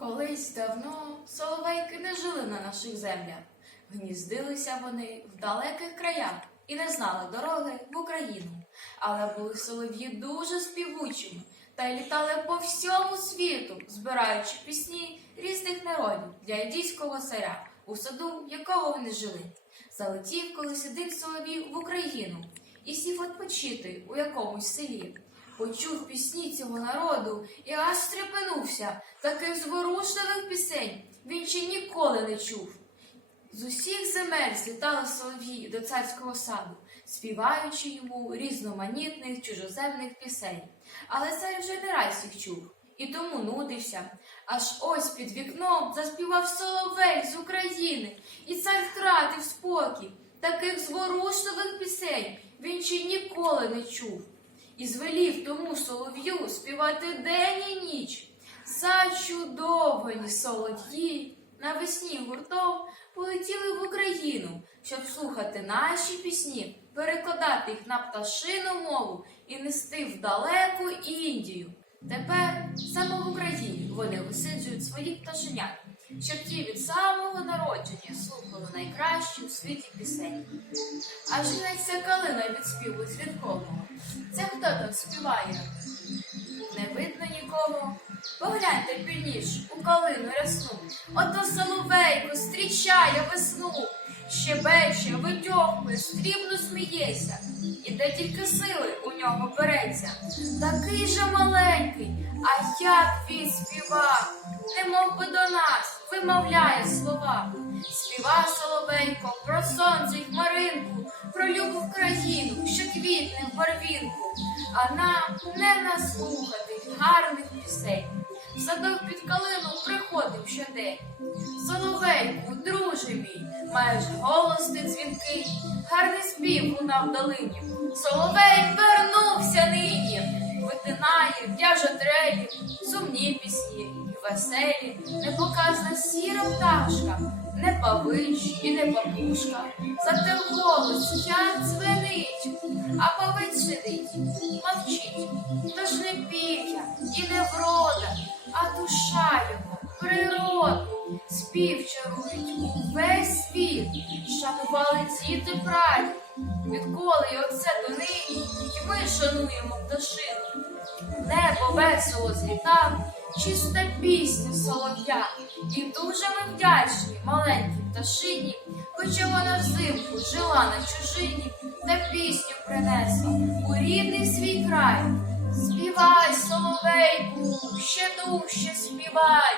Колись давно соловейки не жили на наших землях. Гніздилися вони в далеких краях і не знали дороги в Україну. Але були солов'ї дуже співучими та й літали по всьому світу, збираючи пісні різних народів для індійського царя, у саду якого вони жили. Залетів колись один соловій в Україну і сів відпочити у якомусь селі. Почув пісні цього народу і аж стрепенувся. Таких зворушливих пісень він ще ніколи не чув. З усіх земель злітали солов'ї до царського саду, співаючи йому різноманітних чужоземних пісень. Але цар вже не раз їх чув і тому нудився. Аж ось під вікном заспівав соловей з України, і цар втратив спокій. Таких зворушливих пісень він ще ніколи не чув. І звелів тому солов'ю співати день і ніч. Зачудовані солов'ї навесні гуртом полетіли в Україну, щоб слухати наші пісні, перекладати їх на пташину мову і нести в далеку Індію. Тепер саме в Україні вони висиджують своїх пташенят, щоб ті від самого народження слухали найкращі у світі пісень. А жінеться калина від співу дзвінкового. Це хто так співає? Не видно нікого. Погляньте пільніш у калину рясну. Ото соловейко зустрічає весну. Щебече, видьохує, стрібно сміється. І де тільки сили у нього береться. Такий же маленький, а як він співа, не мов би до нас вимовляє слова. Співа соловейко про сонце й хмаринку, про любу країну, що квітне в барвінку, а нам не наслухати гарних пісень. В садок під калину приходив щодень. Соловейку, друже мій, маєш голос ти дзвінкий, гарний спів лунав долині. Соловей вернувся нині, витинає, в'яже трелі, сумні пісні і веселі, непоказна сіра пташка, не павич і не папушка, зате голос як дзвенить, а павич сидить, мовчить, тож не пір'я і не врода, а душа його, природа. Спів чарують увесь шанували діти прадід. Відколи й оце до нині, й ми шануємо пташину. Небо весело злітав, чиста пісня солов'я. І дуже ми вдячні маленькій пташині, хоча вона взимку жила на чужині, та пісню принесла у рідний свій край. Співай, соловейку, ще дужче співай.